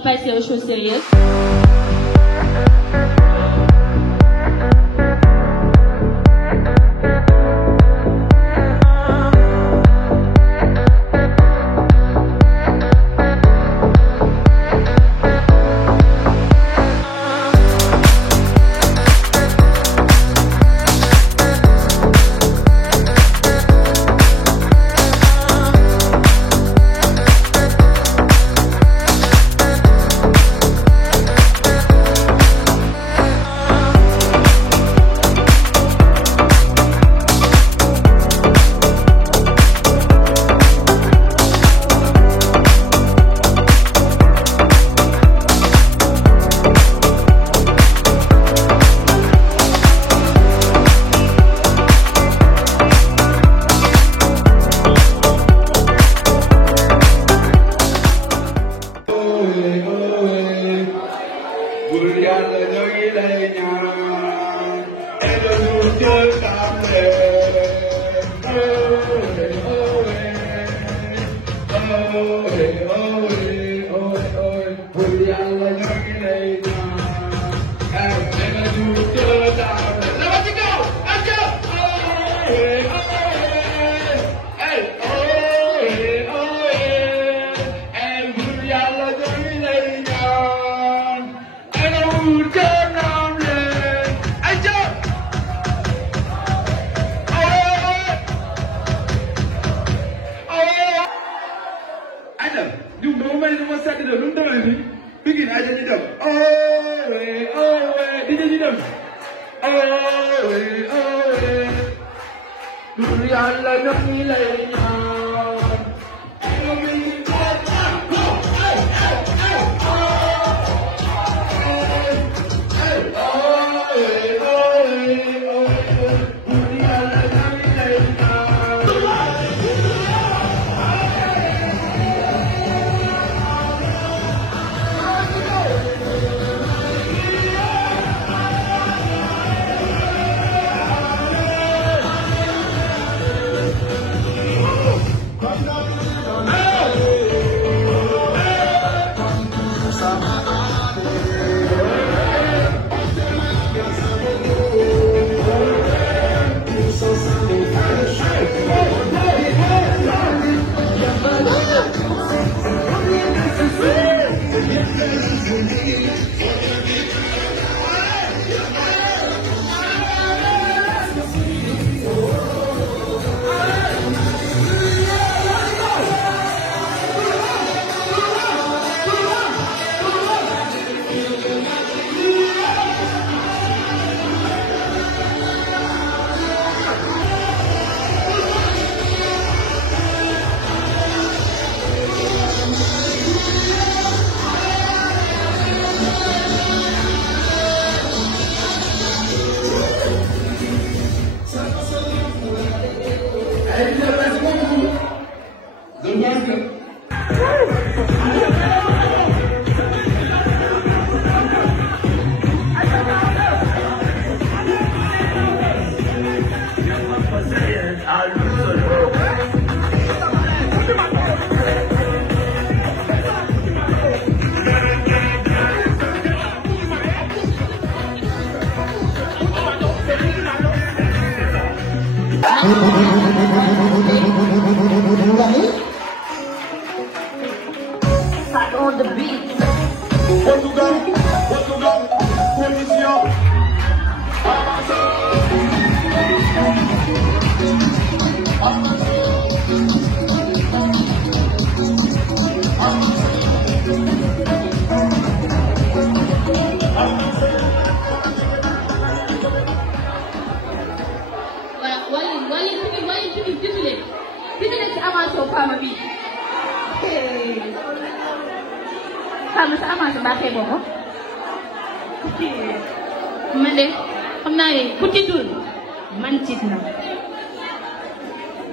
passer aux choses sérieuses.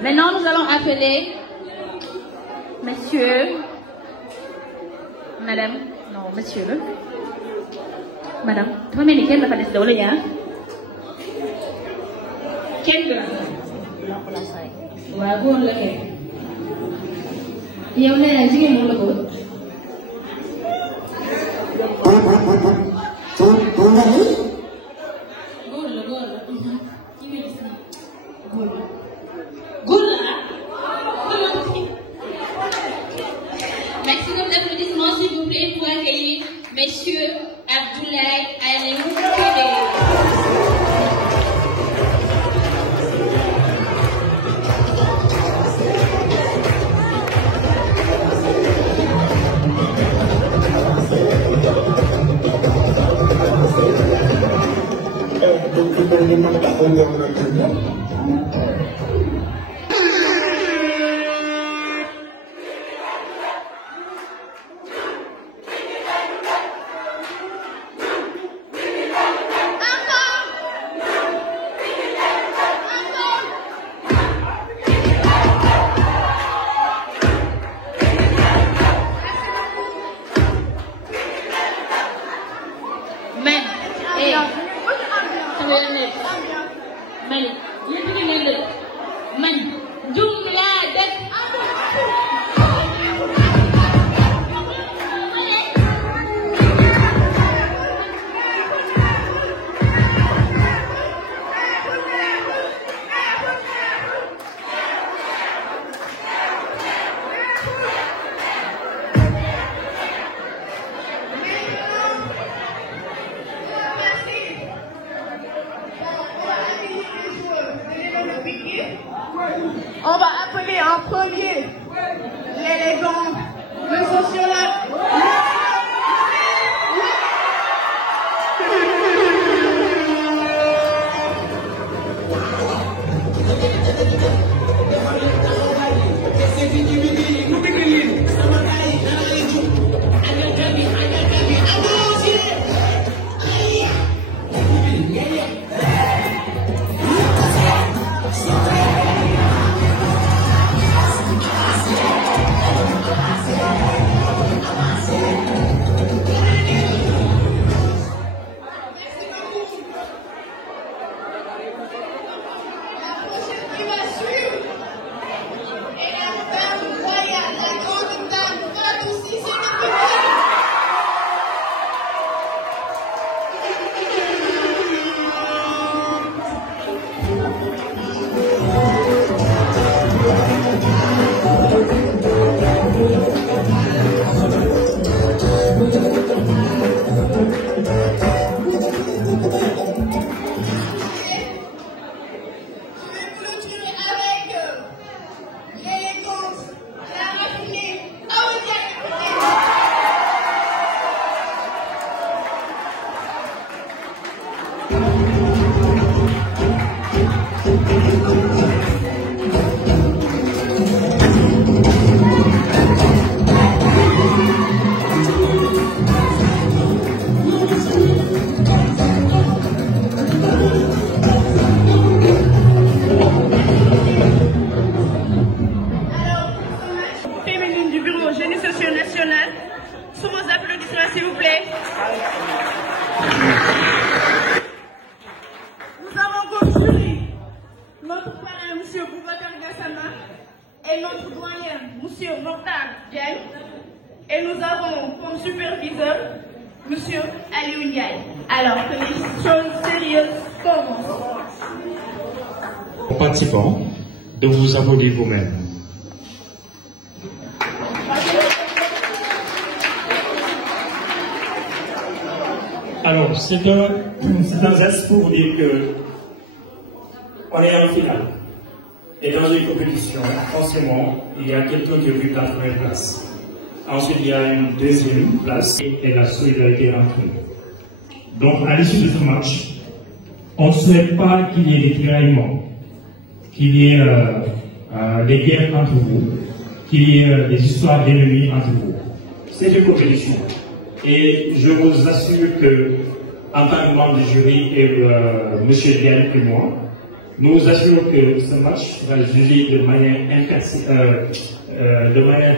Maintenant, nous allons appeler monsieur, madame, non, monsieur, madame. Dafa mel ni kenn dafa des wala ñaar kenn la. waaw góor la kay. yow nee naa jigéen ñi la ko. Maximum d'applaudissements s'il vous plaît pour accueillir Messieurs Abdoulaye Aliou Kébé. On va appeler en premier l'élégant, le sociologue. S'il vous plaît. Nous avons comme jury notre parrain, M. Boubacar Gassama, et notre doyen, M. Mokhtar Diagne, et nous avons comme superviseur M. Aliou Ndiaye. Alors que les choses sérieuses commencent. Aux participants de vous applaudir vous-même. Alors, c'est un geste pour vous dire que on est en finale. Et dans une compétition, forcément, il y a quelqu'un qui occupe la première place. Ensuite, il y a une deuxième place et la solidarité entre eux. Donc, à l'issue de ce match, on ne souhaite pas qu'il y ait des tiraillements, qu'il y ait des guerres entre vous, qu'il y ait des histoires d'ennemis entre vous. C'est une compétition. Et je vous assure que, en tant que membre du jury et M. Diagne et moi, nous vous assurons que ce match va jugé de manière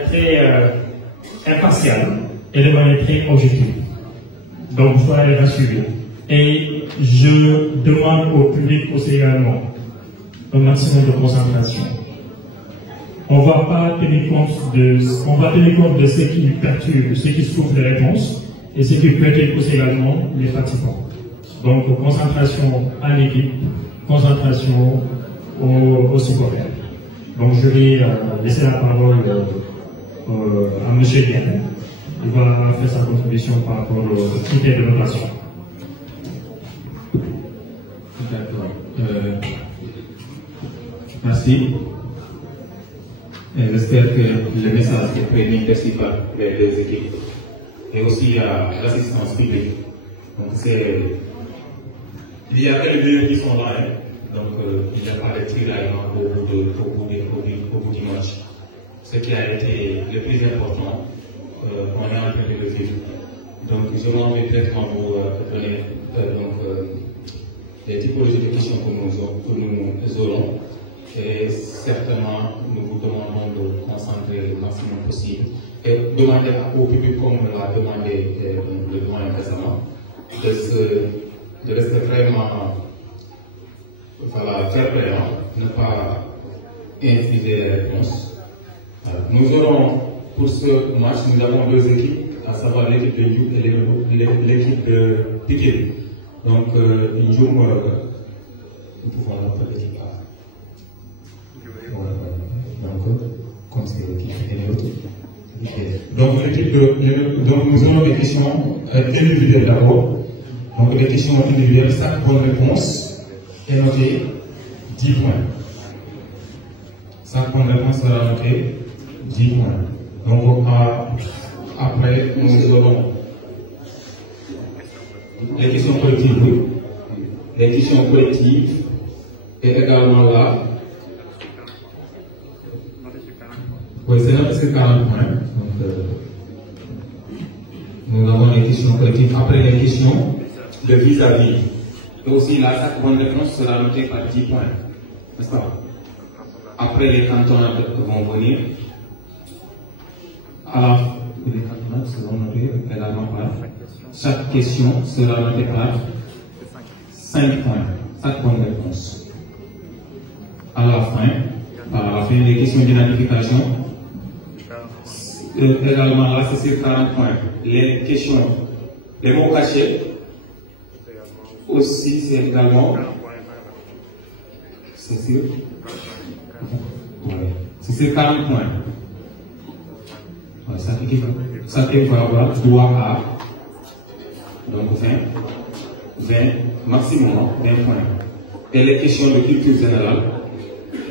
très impartiale et de manière très objective. Donc, soyez rassurés. Et je demande au public aussi également un maximum de concentration. On va tenir compte de ce qui perturbe, ce qui souffre des réponses, et ce qui peut-être aussi également les fatigants. Donc, concentration en équipe, concentration au supporter. Donc, je vais laisser la parole à M. Diane. Il va faire sa contribution par rapport au critère de notation. D'accord. Merci. J'espère que le message est pris perçu par les deux équipes et aussi l'assistance publique. Donc, il y a que les deux qui sont là, hein. Donc il n'y a pas de tiraillement au bout du match. Ce qui a été le plus important, on est en train de le vivre. Donc je m'en vais directement vous donner les typologies de questions que nous aurons. Et certainement, nous vous demandons de concentrer le maximum possible et demander au public, comme l'a demandé le doyen récemment, de rester vraiment fair play, ne pas infuser les réponses. Nous aurons, pour ce match, nous avons deux équipes, à savoir l'équipe de Ndioum et l'équipe de Pikine. Donc, Ndioum, nous pouvons montrer l'équipe A. Donc, comme c'est l'équipe et l'autre. Donc, nous aurons des questions individuelles d'abord. Donc, des questions individuelles, chaque bonne réponse est notée 10 points. Chaque bonne réponse sera notée 10 points. Donc, après, nous aurons les questions collectives. Les questions collectives et également là. Oui, c'est 40 points. Donc, nous avons les questions collectives. Après les questions de vis-à-vis. Et aussi là, chaque bonne réponse sera notée par 10 points. N'est-ce pas? Après, les cantonades vont venir. Alors, les cantonades seront notées également par. Chaque question sera notée par 5 points. Chaque bonne réponse. À la fin, les questions d'identification. Également là, c'est sur 40 points. Les questions, les mots cachés, aussi c'est également, c'est sur, c'est sur 40 points. Ouais, ça peut avoir 3 à, donc 20 maximum, 20 points. Et les questions de culture générale,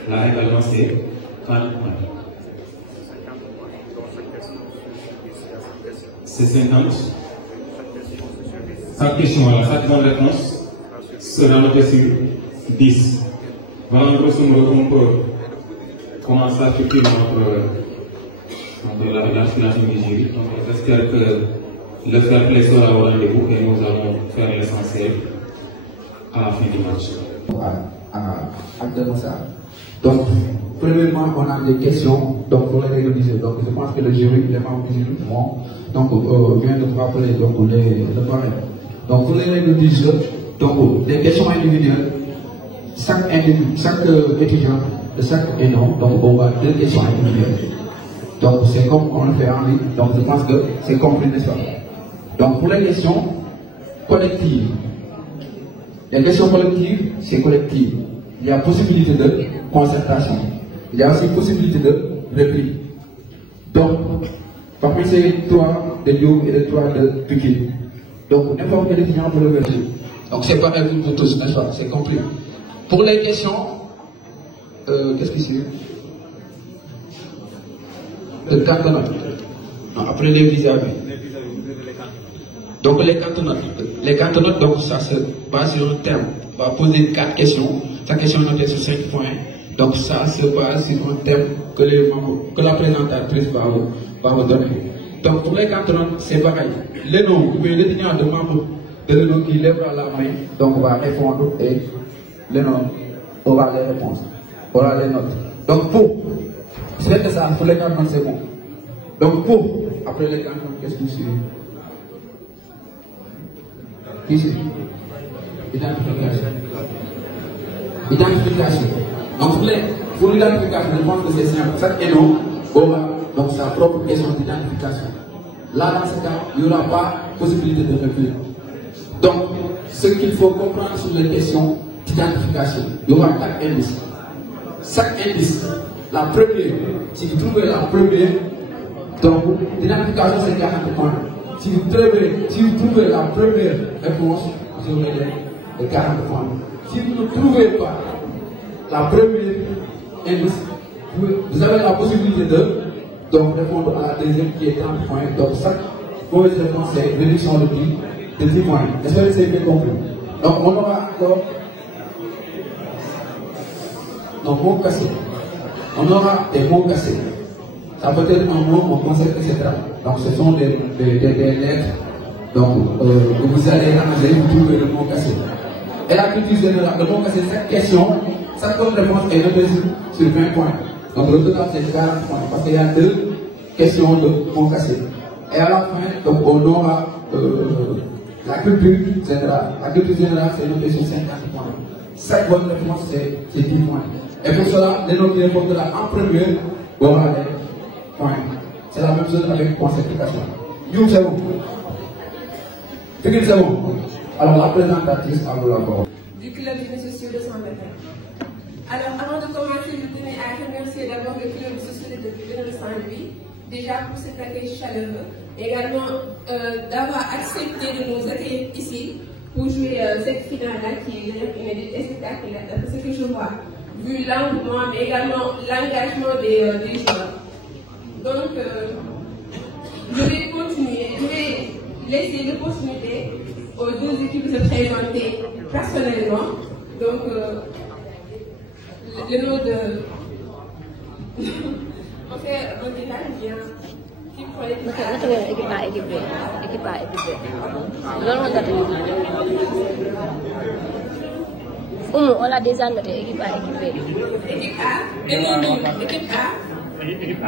là également c'est 30 points. C'est 50. Chaque question, chaque bonne réponse sera notée sur 10. Voilà, grosso modo, on peut commencer à faire la finalité du jury. Donc, j'espère que le fair play sera au rendez-vous et nous allons faire l'essentiel à la fin du match. Donc, premièrement, on a des questions pour les règles du jeu. Donc, je pense que le jury, les membres du jury vient de vous rappeler le barème. Donc, pour les règles du jeu, des questions individuelles, chaque étudiant de chaque énorme, on va 2 questions individuelles. Donc, c'est comme on le fait en ligne. Donc, je pense que c'est compris, n'est-ce pas? Donc, pour les questions collectives, les questions collectives, c'est collectif. Il y a possibilité de concertation. Il y a aussi possibilité de réplique. Donc, parmi ces 3 de Ndioum et les 3 de Pikine. Donc, n'importe quel étudiant peut le faire. Donc, c'est pas un pour tous, n'est-ce pas? C'est compris. Pour les questions, qu'est-ce que c'est? De cantonade. Après les vis-à-vis. Donc, les cantonades, donc, ça se base sur un thème. On va poser 4 questions. Chaque question est notée sur 5 points. Donc, ça se base sur un thème que la présentatrice va vous donner. Donc, pour les cantonades, c'est pareil. Les noms, ou bien l'étudiant de membres de l'ENO qui lèvera la main, donc on va répondre et l'ENO aura les réponses, aura les notes. Donc, c'est ça, pour les cantonades, c'est bon. Donc, après les cantonades, qu'est-ce que c'est? Ici. Identification. Donc, pour l'identification, je pense que c'est simple. Chaque ENO aura donc sa propre question d'identification. Là, dans ce cas, il n'y aura pas possibilité de recul. Donc, ce qu'il faut comprendre sur les questions d'identification, il y aura 4 indices. Chaque indice, la première, si vous trouvez la première, donc l'identification c'est 40 points. Si vous trouvez la première réponse, vous aurez les 40 points. Si vous ne trouvez pas la première indice, vous avez la possibilité de répondre à la deuxième qui est 30 points. Donc chaque mauvaise réponse c'est réduction de 10 points. J'espère que c'est bien compris. Donc on aura encore mots cassés. On aura des mots cassés. Ça peut être un mot, un concept, etc. Donc ce sont des lettres. Donc que vous allez ranger, vous trouvez le mot cassé. Et la culture générale, le mot cassé, cette question, chaque bonne réponse est notée sur 20 points. Donc le total c'est 40 points. Parce qu'il y a 2 questions de mots cassés. Et à la fin, donc, on aura la culture générale. La culture générale c'est noté sur 50 points. Chaque bonne réponse c'est 10 points. Et pour cela, les notes répondra en première aura les points. C'est la même chose avec concertification. You, c'est bon. Fikir, c'est bon. Alors la présentatrice a vous la parole. Du club des sociaux de Saint-Bertin. Alors avant de commencer, je tenais à remercier d'abord le club des sociaux de Saint-Louis, déjà pour cet accueil chaleureux, également d'avoir accepté de nous accueillir ici pour jouer cette finale-là qui est inédite et spectaculaire, d'après ce que je vois, vu l'engouement, mais également l'engagement des joueurs. Donc, je vais continuer, je vais laisser l'opportunité aux 2 équipes de se présenter personnellement. Donc, le nom de... On fait un détail bien. Qui prend l'équipe A? Équipe A, équipe B. Équipe A, équipe B. Loolu nga on l'a déjà noté, équipe A, équipe B. Équipe A, et non, équipe A. Équipe A.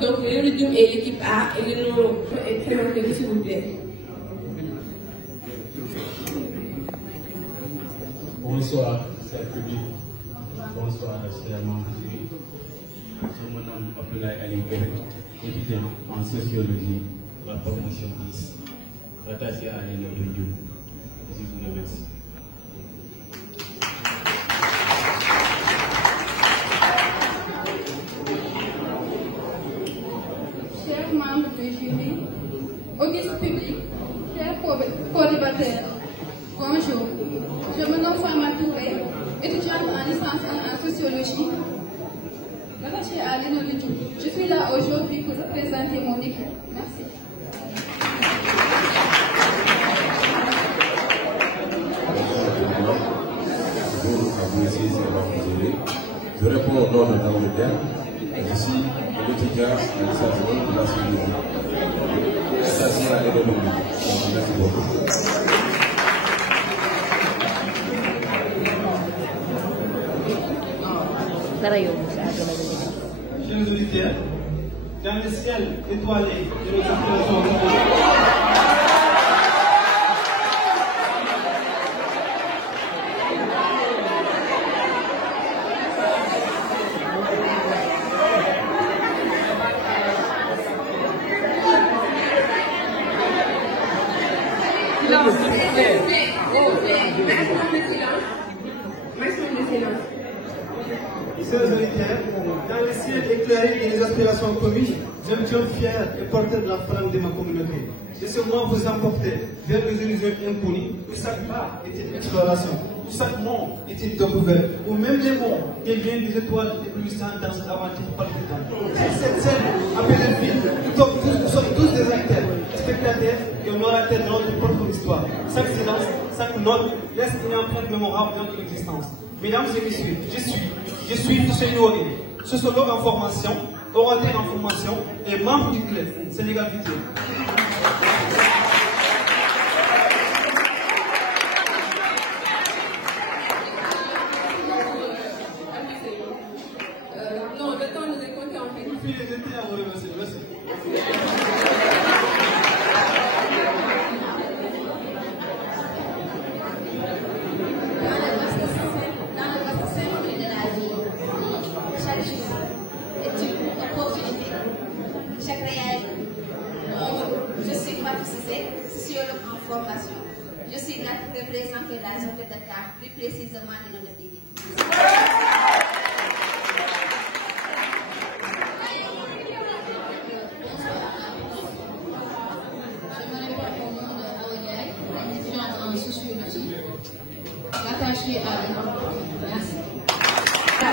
Donc, le rythme est l'équipe A et le nom est présenté, s'il vous plaît. Bonsoir, chers publics. Bonsoir, chers membres du jury. Je me nomme Abdoulaye Ali Kébé, étudiant en sociologie de la promotion 10, rattaché à l'élève de Dieu. Je vous remercie. Chers membres du jury, auguste public, chers co-débatteurs, bonjour. Je me nomme Fama Touré, étudiante en licence en sociologie, rattachée à l'INOLITU. Je suis là aujourd'hui pour représenter mon équipe. Merci. Bonjour à vous ici, c'est je réponds au nom de l'Angleterre. Je suis l'étudiant en licence de la sociologie. Rattaché à l'INOLITU. Merci beaucoup. Chers auditeurs, dans le ciel étoilé de notre population, chers auditeurs, dans le ciel éclairé et les aspirations communes, je me tiens fier et porteur de la flamme de ma communauté. Laissez-moi vous emporter vers les horizons inconnus où chaque pas est une exploration, où chaque monde est une découverte, où même les mondes deviennent des étoiles éblouissantes dans cette aventure palpitante. Sur cette scène appelée ville, nous sommes tous des acteurs, spectateurs et orateurs de notre propre histoire. Chaque silence, chaque note laisse une empreinte mémorable dans notre existence. Mesdames et messieurs, je suis Fousseni Ouaké, sociologue en formation, orateur en formation et membre du club Sénégal Vision. Non, le temps nous est compté en fait. Puis les étés à vous remercier. Merci. Chaque Je suis Fatou Cissé, sociologue en formation. Je suis là pour représenter la zone de Dakar, plus précisément dans le pays. Je me réponds au nom de Aoudiaï, étudiante en sociologie, attachée à l'Europe. Merci.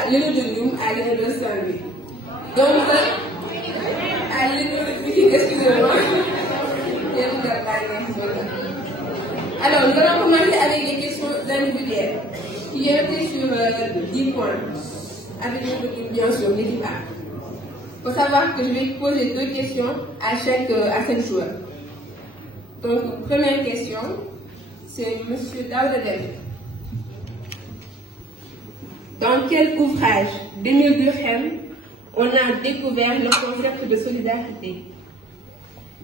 L'île de Lyon à l'île de Saint-Louis. Donc, à l'île de Pikine, excusez-moi. Alors, nous allons commencer avec des questions individuelles qui étaient sur 10 points, avec l'équipe, bien sûr, l'équipe A. Il faut savoir que je vais poser 2 questions à chaque joueur. Donc, première question, c'est M. Daoudadem. Dans quel ouvrage d'Émile Durkheim on a découvert le concept de solidarité?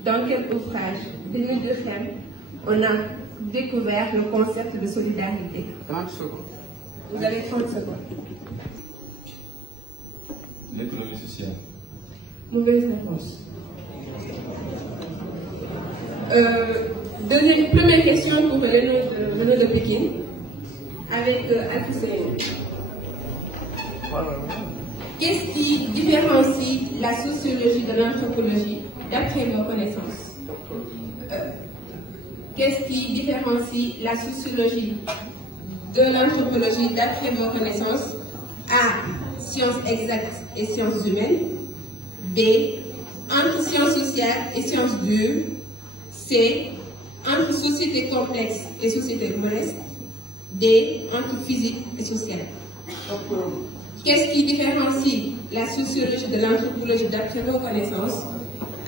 Dans quel ouvrage d'Émile Durkheim on a découvert le concept de solidarité? 30 secondes. Vous avez 30 secondes. L'économie sociale. Mauvaise réponse. Première question pour le nom de Pékin avec Alfousseyni. Qu'est-ce qui différencie la sociologie de l'anthropologie d'après vos connaissances? Qu'est-ce qui différencie la sociologie de l'anthropologie d'après vos connaissances? A. Sciences exactes et sciences humaines. B. Entre sciences sociales et sciences dures. C. Entre société complexe et société modeste. D. Entre physique et sociale. Qu'est-ce qui différencie la sociologie de l'anthropologie d'après vos connaissances?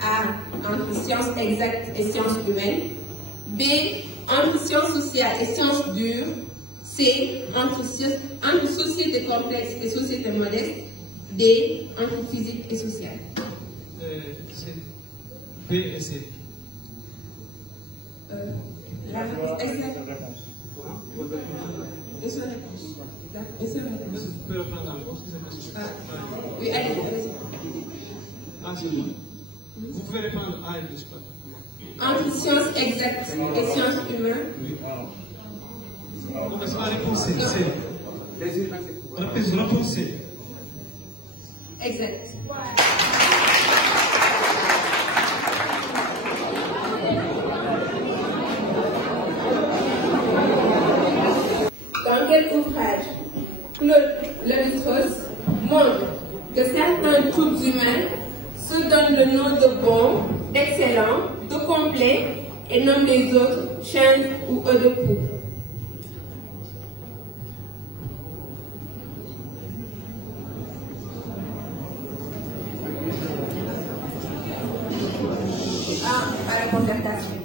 A. Entre sciences exactes et sciences humaines. B. Entre sciences sociales et sciences dures. C. Entre société complexe et société modeste. D. Entre physique et sociale. C'est B et C. La réponse exacte. Une seule réponse. Une seule réponse. Vous pouvez reprendre encore, excusez-moi. Oui, allez-y. Ah, c'est bon. Vous pouvez répondre A et B, je crois. Entre sciences exactes et sciences humaines. Non, mais c'est la réponse C. Réponse C. Exact. Dans quel ouvrage Claude Lévi-Strauss montre que certains groupes humains se donnent le nom de bons, d'excellents, de complets et nomment les autres chiens ou œufs de poule? A. Par la concertation.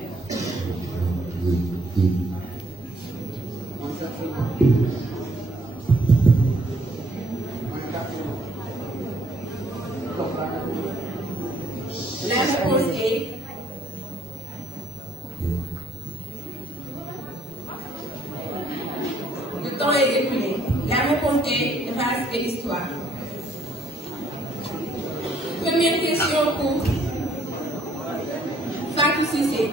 La réponse est le temps est écoulé. La réponse est race et histoire. Première question pour Fatou Cissé.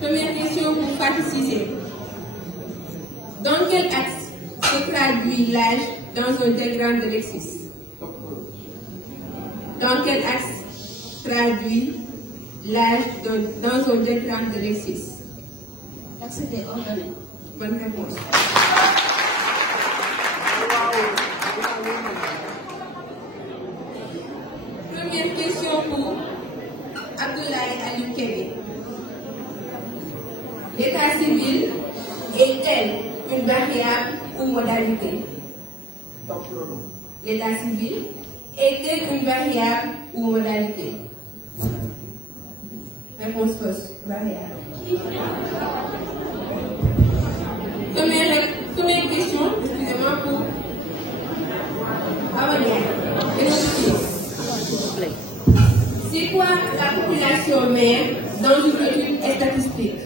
Première question pour Fatou Cissé. Dans quel axe se traduit l'âge dans un diagramme de Lexis? Dans quel axe traduit l'âge dans un diagramme de Lexis? L'axe des ordonnées. Bonne réponse. Première question pour Abdoulaye Ali Kébé. L'état civil est-elle une variable ou modalité? L'état civil est-elle une variable ou modalité? Réponse fausse, variable. Première question, excusez-moi, pour Awadia. C'est quoi la population mère dans une étude statistique?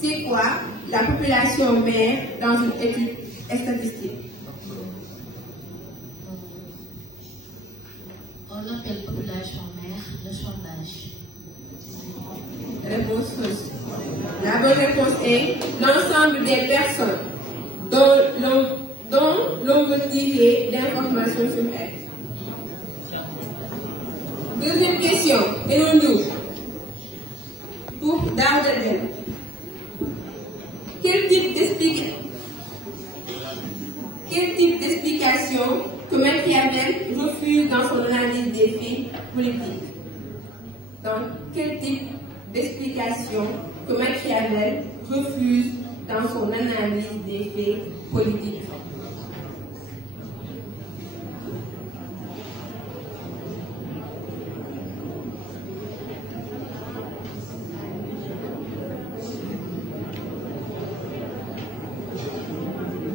C'est quoi la population mère dans une étude statistique? On appelle population mère le chômage. Réponse fausse. La bonne réponse est l'ensemble des personnes dont l'on veut tirer l'information sur elle. Deuxième question, et nous pour Dardel. Quel type d'explication que Machiavel refuse dans son analyse des faits politiques? Donc, quel type d'explication que Machiavel refuse dans son analyse des faits politiques?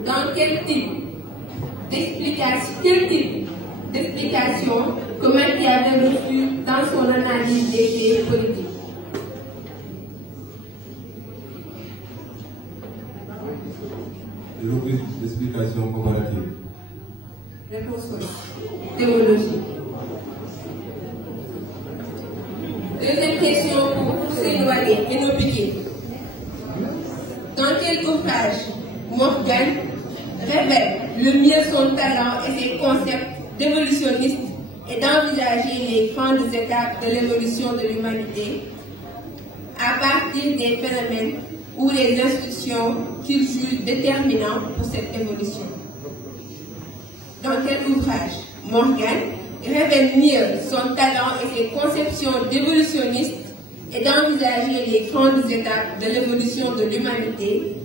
Dans quel type d'explication que Machiavel refuse dans son analyse des faits politiques? L'explication comparative. Réponse fausse. Théologie. Deuxième question pour s'éloigner et nous piquer. Dans quel ouvrage Morgan révèle le mieux son talent et ses concepts d'évolutionnistes et d'envisager les grandes étapes de l'évolution de l'humanité à partir des phénomènes ou des institutions qu'il juge déterminants pour cette évolution? Dans quel ouvrage Morgan révèle mieux son talent et ses conceptions d'évolutionnistes et d'envisager les grandes étapes de l'évolution de l'humanité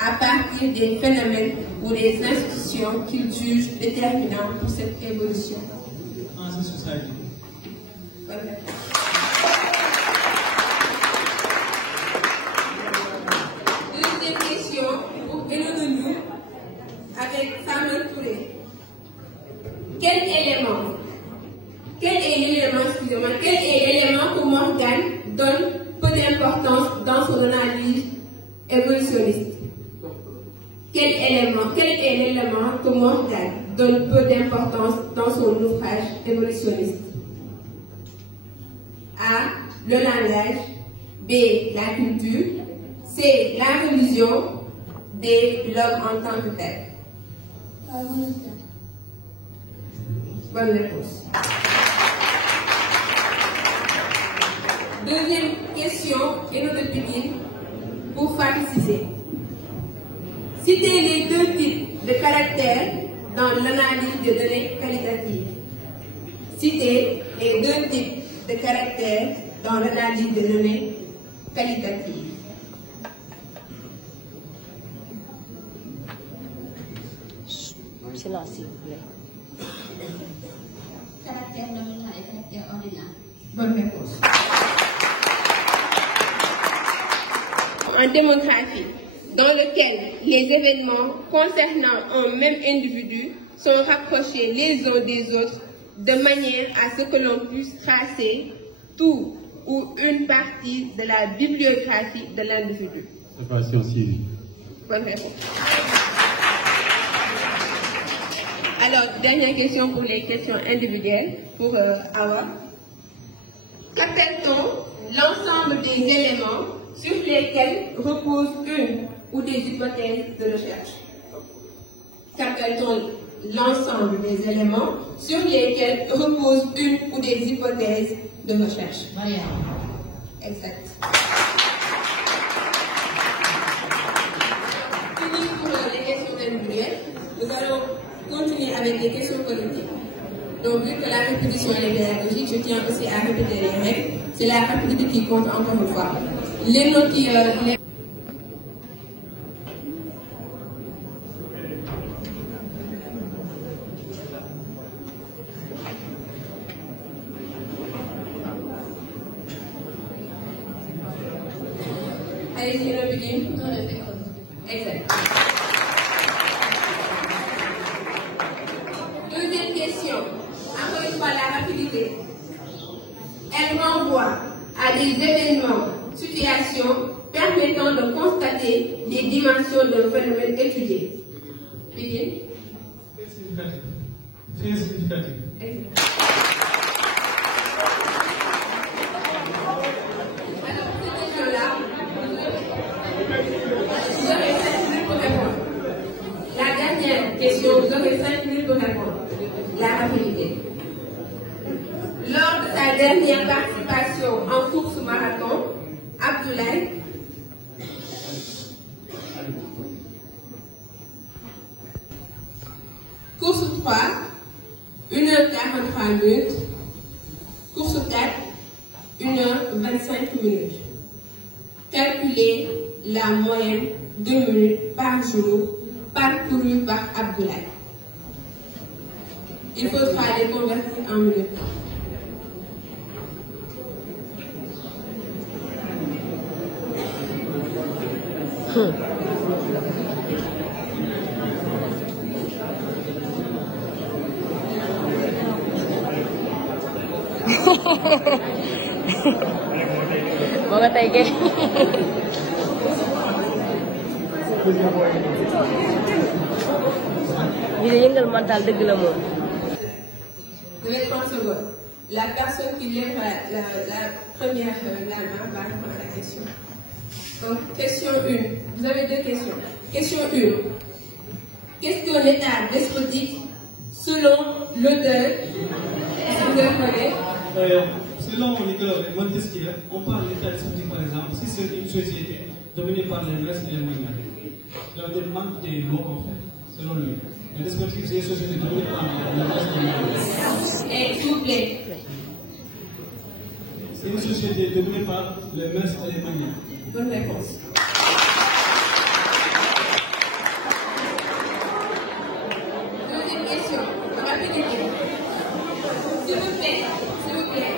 à partir des phénomènes ou des institutions qu'il juge déterminants pour cette évolution? Answer Society. Deuxième question pour Elonou avec Samuel Touré. Quel est l'élément que Morgan donne peu d'importance dans son analyse évolutionniste? Quel est l'élément que Morgan donne peu d'importance dans son ouvrage évolutionniste? A. Le langage. B. La culture. C. La religion. D. L'homme en tant que tel. Bonne réponse. Deuxième question, et notre public, pour Fatih. Citez les deux types de caractères dans l'analyse de données qualitatives. Citez les deux types de caractères dans l'analyse de données qualitatives. Silence, s'il vous plaît. Caractère nominal et caractère ordinal. Bonne réponse. En démographie, dans lequel les événements concernant un même individu sont rapprochés les uns des autres de manière à ce que l'on puisse tracer tout ou une partie de la bibliographie de l'individu. Séparation civile. Bonne réponse. Alors, dernière question pour les questions individuelles, pour Awa. Qu'appelle-t-on l'ensemble des éléments sur lesquels repose une ou des hypothèses de recherche? Qu'appelle-t-on l'ensemble des éléments sur lesquels repose une ou des hypothèses de recherche? Variable. Exact. Fini pour les questions individuelles. Nous allons continuer avec les questions politiques. Donc, vu que la répétition est pédagogique, je tiens aussi à répéter les règles. C'est la rapidité qui compte encore une fois. Les notes qui... Allez-y, le begin. Exact. Deuxième question. Encore une fois, la rapidité. Elle renvoie à des événements, situations permettant de constater les dimensions d'un phénomène étudié. Begin. Fait significatif. rapidité. Lors de sa dernière participation en course marathon, Abdoulaye course 3, 1h43 minutes. Course 4, 1h25 minutes. Calculez la moyenne de minutes par jour parcourue par Abdoulaye. Il faudra les convertir en minutes. Mga tayo yëngal mental dëgg la moom. 30 secondes. La personne qui lève la première la main va répondre à la question. Donc, question 1. Vous avez 2 questions. Question 1. Qu'est-ce qu'un état despotique selon l'auteur? Est-ce que vous avez Selon Nicolas Montesquieu, on parle d'état despotique par exemple si c'est une société dominée par les messes et les magnats. Donc, il manque des mots en fait, selon lui. Le despotisme, c'est une société dominée par les messes et les magnats. Et s'il vous plaît. C'est une société dominée par les messes et les magnats. Bonne réponse. Deuxième question. Rapidité. S'il vous plaît. S'il vous plaît.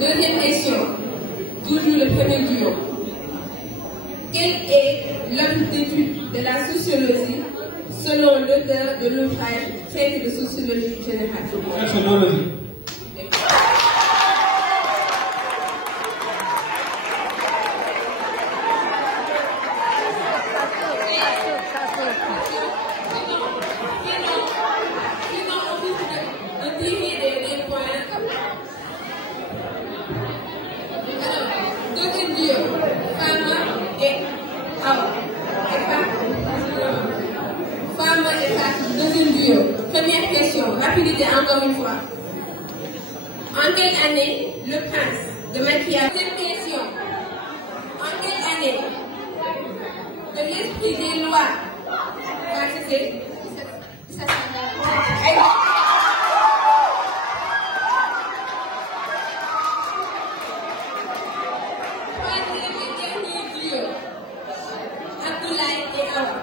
Deuxième question. Toujours le premier duo. Quel est l'objet d'étude de la sociologie selon l'auteur de l'ouvrage Traité de sociologie générale? Sociologie. Première question, rapidité encore une fois. En quelle année le prince de Machiavel? Cette question. En quelle année de l'esprit des lois va cesser? Troisième et dernier duo. Abdoulaye et Awa.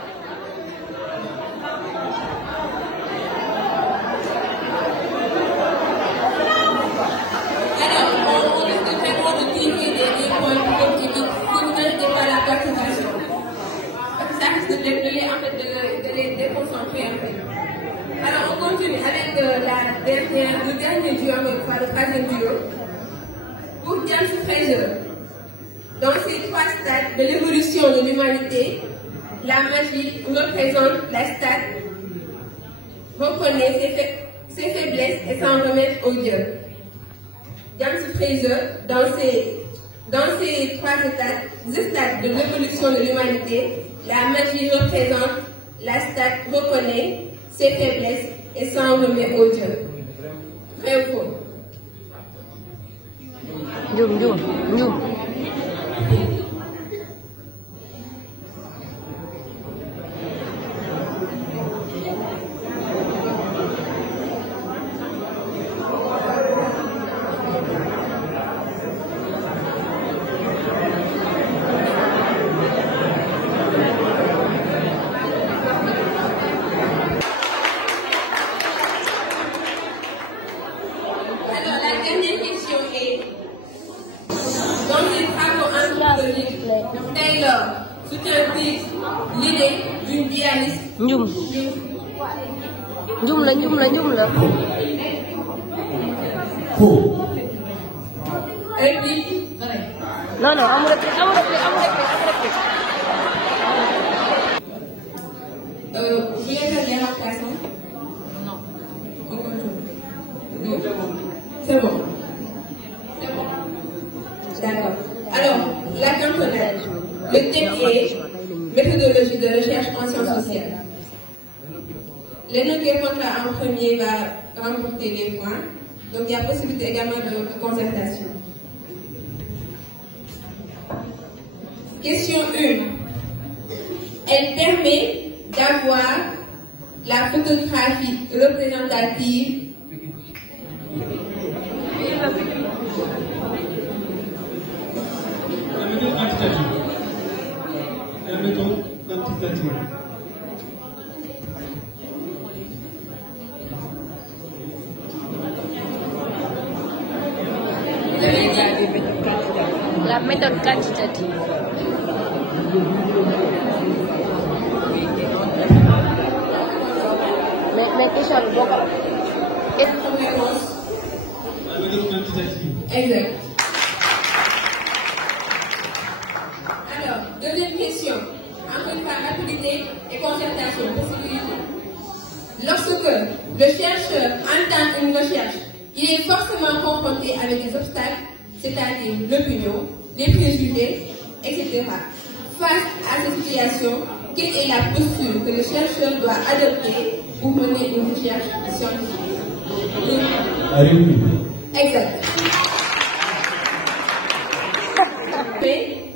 Alors on continue avec le dernier duo, le troisième duo. Pour James Fraser, dans ces 3 stades de l'évolution de l'humanité, la magie représente la stade, reconnaît ses faiblesses et s'en remet au Dieu. James Fraser, dans ces 3 stades de l'évolution de l'humanité, la magie représente la stade, reconnaît ses faiblesses et s'en remet au Dieu. Vrai ou faux? Taylor soutient-il l'idée d'une pianiste? Njum la. Faux. Réplique. Non, amul réplique. Vous voulez faire les remplaçants? Non. Non. C'est bon. D'accord. Alors, la cantonade. Le thème est méthodologie de recherche en sciences sociales. Le notaire contrat en premier va remporter les points. Donc il y a possibilité également de concertation. Question 1. Elle permet d'avoir la photographie représentative La méthode quantitative. La méthode quantitative. Mais question La méthode quantitative. Exact. Alors, deuxième question. Encore une fois, rapidité et concertation, possibilité. Lorsque le chercheur entame une recherche, il est forcément confronté avec des obstacles, c'est-à-dire l'opinion, les préjugés, etc. Face à cette situation, quelle est la posture que le chercheur doit adopter pour mener une recherche scientifique? Exact.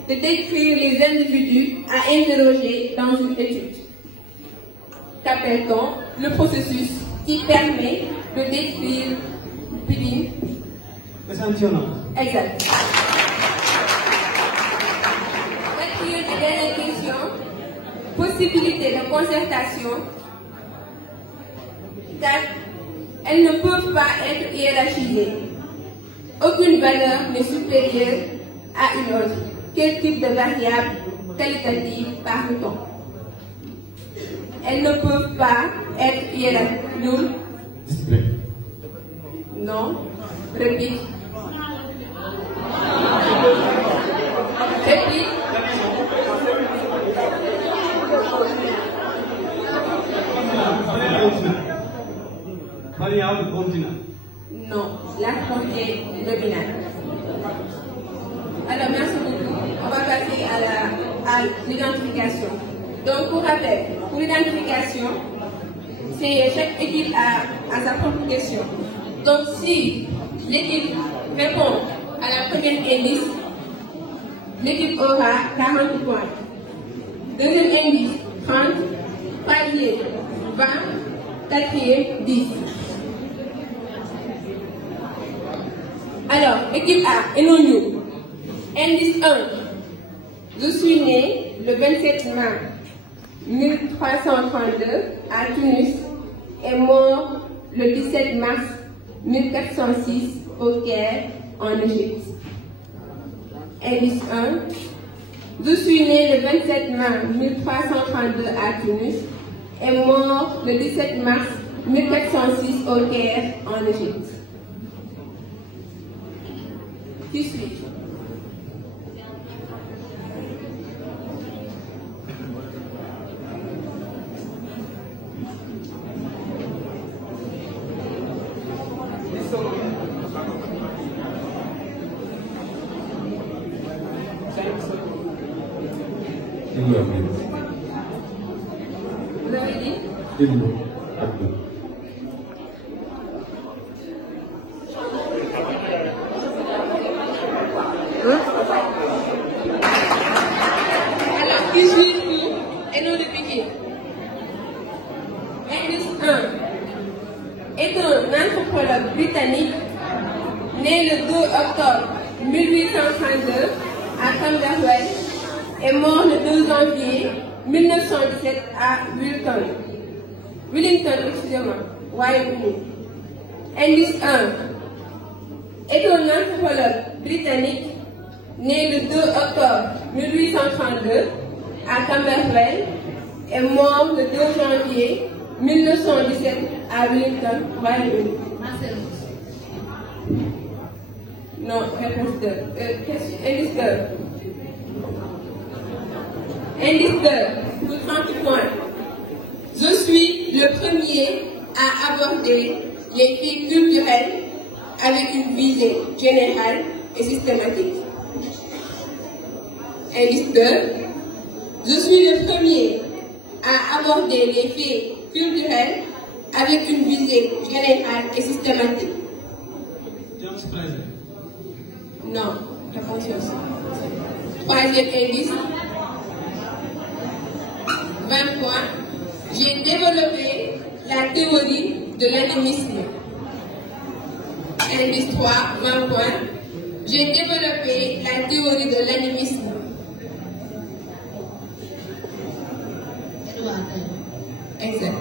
De décrire les individus à interroger dans une étude. Qu'appelle-t-on le processus qui permet de décrire Échantillonnage. Exact. Quatrième et dernière question. Possibilité de concertation. Car elles ne peuvent pas être hiérarchisées. Aucune valeur n'est supérieure à une autre. Quel type de variable qualitative parle-t-on? Elles ne peuvent pas être hiérarchisées. Non. Répète. Répète. Variable continent. Non, la réponse est dominante. Alors, merci beaucoup. On va passer à l'identification. Donc, pour rappel, pour l'identification, c'est chaque équipe a sa propre question. Donc, si l'équipe répond à la première indice, l'équipe aura 40 points. Deuxième indice, 30. Troisième, 20. Quatrième, 10. Alors, équipe A, et non nous. Indice 1. Je suis né le 27 mars 1332 à Tunis et mort le 17 mars 1406 au Caire, en Égypte. Indice 1. Je suis né le 27 mars 1332 à Tunis et mort le 17 mars 1406 au Caire, en Égypte. Qui suit? Vous avez dit? Alors, qui suit nous et non le piqué? Indice 1 est un anthropologue britannique né le 2 octobre 1832 à Camberwell et mort le 2 janvier 1917 à Wellington, excusez-moi, Royaume-Uni. Indice 1 est un anthropologue britannique né le 2 octobre 1832 à Camberwell et mort le 2 janvier 1917 à Wellington, Royaume-Uni. Non, réponse 2. Indice 2. Indice 2, pour 30 points. Je suis le premier à aborder les faits culturels avec une visée générale et systématique. Indice 2. Je suis le premier aborder les faits culturels avec une visée générale et systématique? James Fraser. Non, réponse aussi. Troisième indice. 20 points. J'ai développé la théorie de l'animisme. Indice 3, 20 points. J'ai développé la théorie de l'animisme. Exact.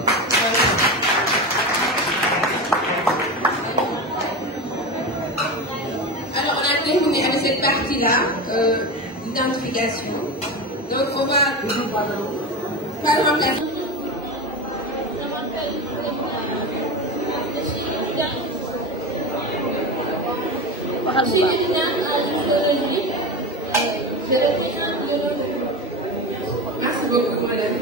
Alors, on a terminé avec cette partie-là, d'identification. Donc, on va pas le remplacer. Je suis étudiante à l'histologie. Je représente le nom de... Merci beaucoup, madame.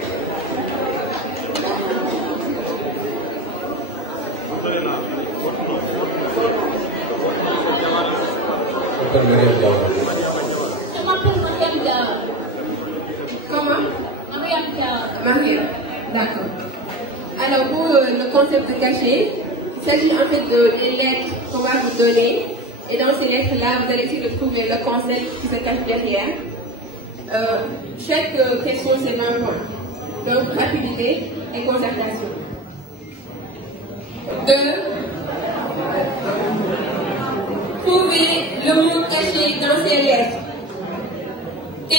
Je m'appelle Mariam Diawara. Comment? Mariam Diawara. Mariam. D'accord. Alors, pour le concept caché, il s'agit en fait des lettres qu'on va vous donner. Et dans ces lettres-là, vous allez essayer de trouver le concept qui se cache derrière. Chaque question, c'est 20 points. Donc, rapidité et concertation. 2. Trouvez le mot caché dans ces lettres. T.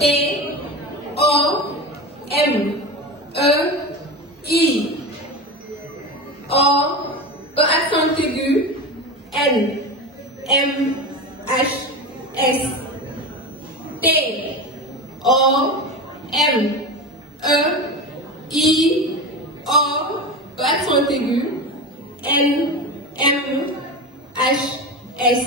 T. O. M. E. I. O. E accent aigu. N. M. H. S. T. O. M. E. I. O. E accent aigu. N. M. H. S.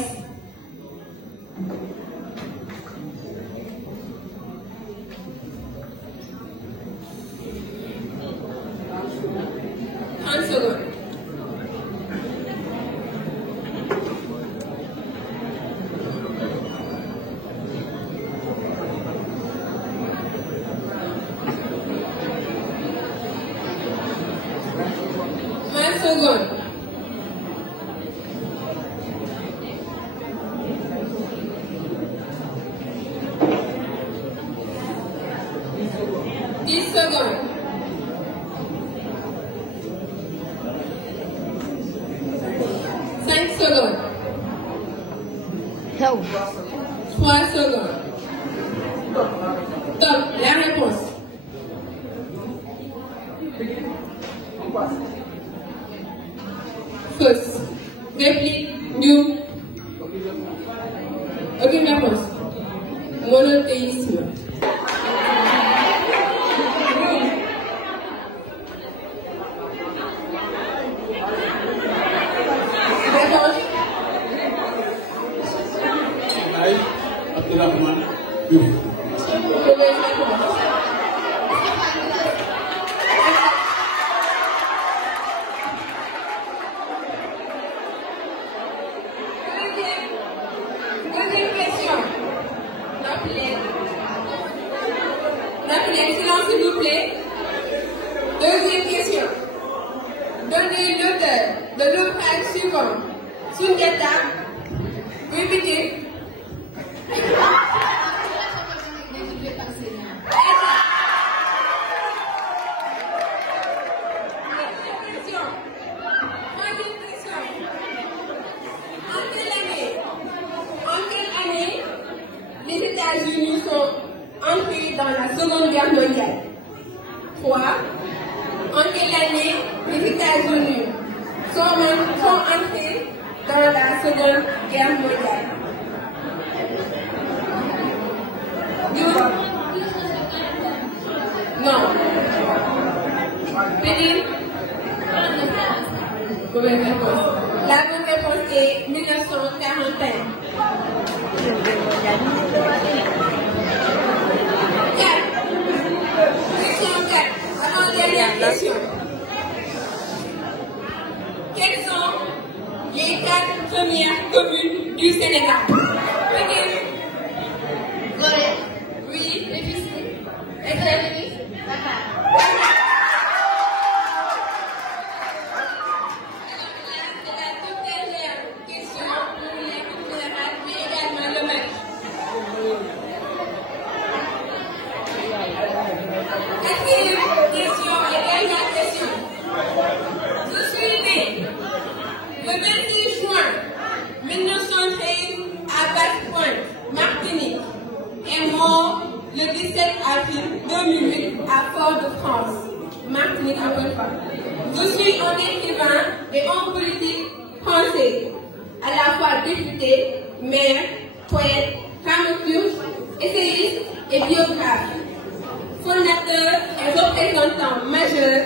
Quatrième question et dernière question. Je suis né le 26 juin 1913 à Basse-Pointe, Martinique, et mort le 17 avril 2008 à Fort-de-France, Martinique encore une fois. Je suis un écrivain et homme politique français, à la fois député, maire, poète, dramaturge, essayiste et biographe, fondateur et représentant majeur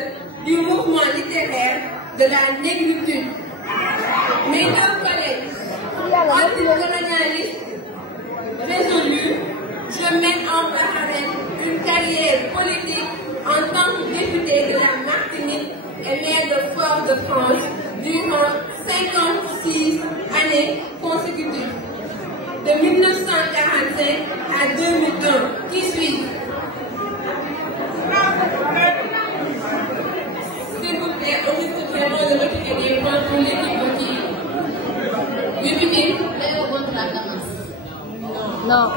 du mouvement littéraire de la négritude. Mes deux collègues, anticolonialistes résolus, je mène en parallèle une carrière politique en tant que député de la Martinique et maire de Fort-de-France durant 56 années consécutives, de 1945 à 2001. Qui suis-je? S'il vous plaît, on risque vraiment de retirer des points pour l'équipe qui... Député? Non.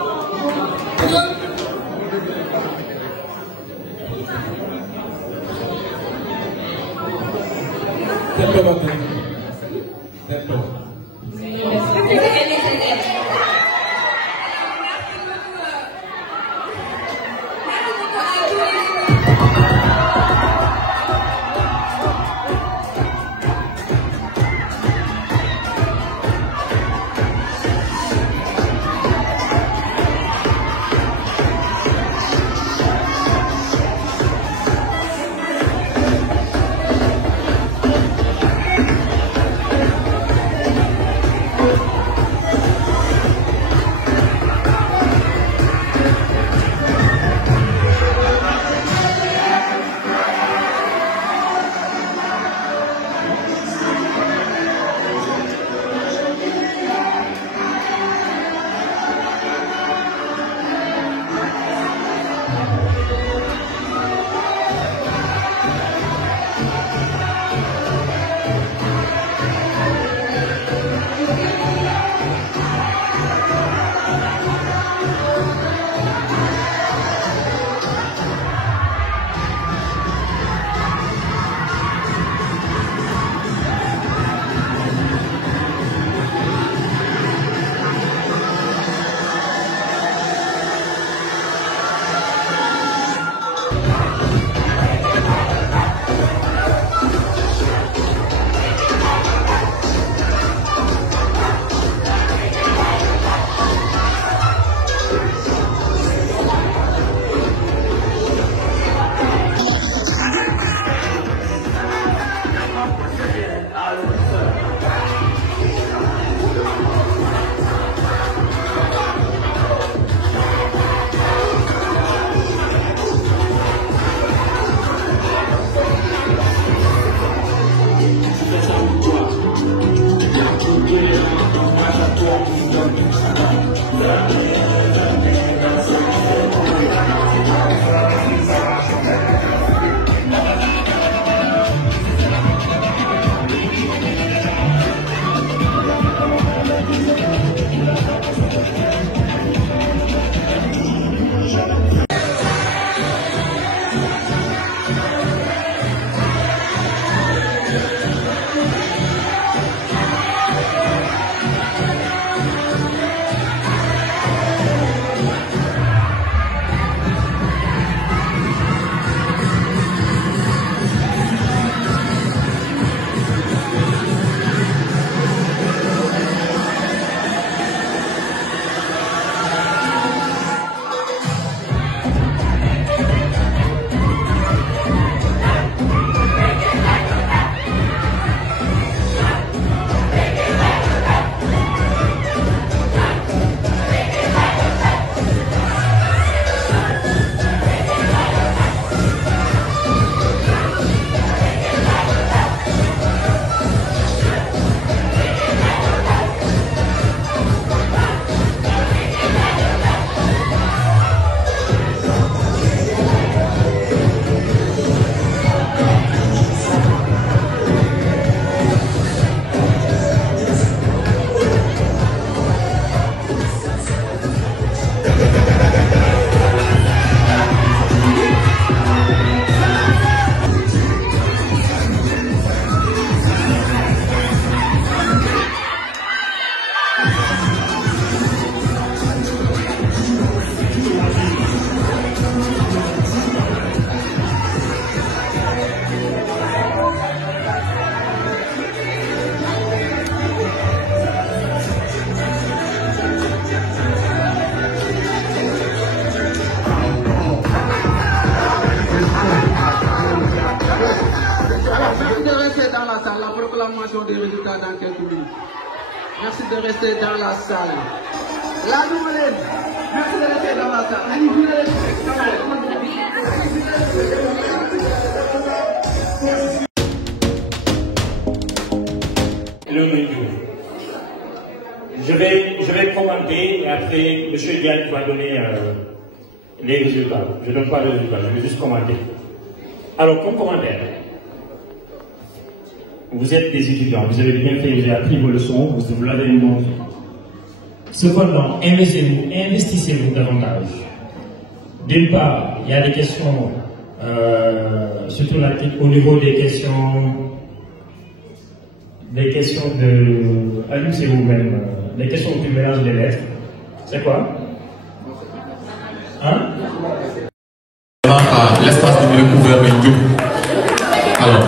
proclamation des résultats dans quelques minutes. Merci de rester dans la salle. La nouvelle, merci de rester dans la salle. Je vais commenter et après M. Diagne va donner les résultats. Je ne donne pas les résultats, je vais juste commenter. Alors, comme commentaire, vous êtes des étudiants, vous avez bien fait, vous avez appris vos leçons, vous l'avez montré. Cependant, investissez-vous davantage. D'une part, il y a des questions, surtout au niveau des questions de... Allumez vous-même, les questions du mélange des lettres. C'est quoi? Hein? L'espace de recouvert. Alors,